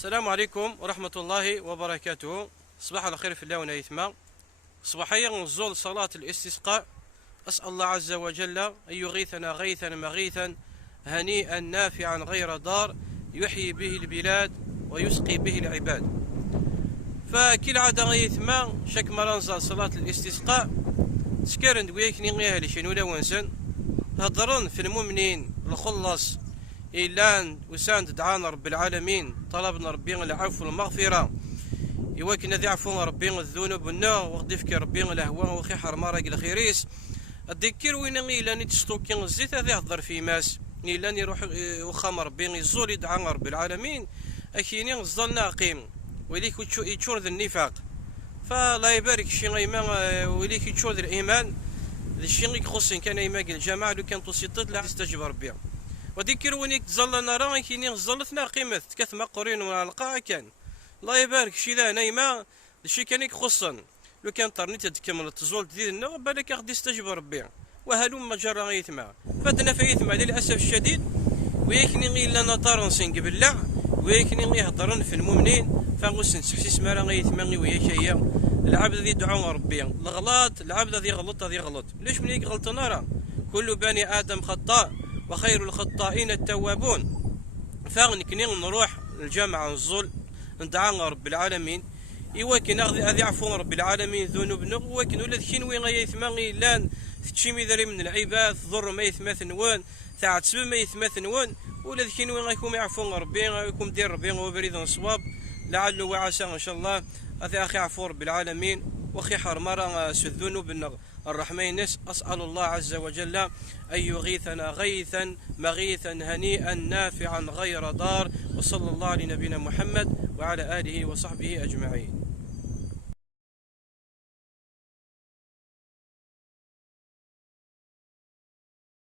السلام عليكم ورحمة الله وبركاته. صباح الخير في الله ونايثما. صباحيا نزول صلاة الاستسقاء. أسأل الله عز وجل أن يغيثنا غيثا مغيثا هنيئا نافعا غير ضار يحيي به البلاد ويسقي به العباد. فكل عادة غيثما شك مرنزل صلاة الاستسقاء تسكرن دويكني غيها لشنولا ونسن هضرن في المؤمنين الخلص إيلان وساند دعانا رب العالمين طلبنا ربي العفو والمغفرة يواكنا ذي عفو ربي الذنوب والنار وغدفك ربي الهوى وخي حرمارك الخيريس الذكر وين إيلان تستوكين الزيت هذا يهضر في ماس إيلان يروح وخام ربي يزول يدعانا رب العالمين أكيني ظلنا قيم وليك يتشور ذا النفاق فلا يبارك شي غيما وليك يتشور ذا الإيمان الشيء اللي يخصن كان يماك الجماعة لو كان توسيطت لا تستجيب ربي وذكر وينك تظلنا راه كيني ظلتنا قيمة كثما قرين ولا القاع كان الله يبارك شي ذا نايمة الشيء كان يخصن لو كان طرنيت تكمل تزول تزيد النوع بالك غادي يستجيب ربي وهلم جرى غيثما فدنا في يثما للاسف الشديد ويكني غير لنا طارنسين قبل ويكني غير يهضرن في المؤمنين فغوسن سحسيس مالا غيثما وياك هي العبد ذي دعاء ربي الغلط العبد ذي غلط ذي غلط ليش مليك غلطنا راه كل بني ادم خطاء وخير الخطائين التوابون. فغنكني نروح الجامعة نزول ندعى رب العالمين يواكن هذي عفو رب العالمين ذنوبنا واكن ولا ذكين وين غيثما لان تشيمي ذري من العباد ضر ما يثمثن وين تاع تسبب ما يثمثن وين ولا ذكين وين غيكون يعفو ربي غيكون دير ربي وبريد صواب لعله وعسى ان شاء الله. هذا اخي عفو رب العالمين واخي حرمرا الذنوب الرحمين. أسأل الله عز وجل أن يغيثنا غيثا مغيثا هنيئا نافعا غير ضار. وصلى الله على نبينا محمد وعلى آله وصحبه أجمعين.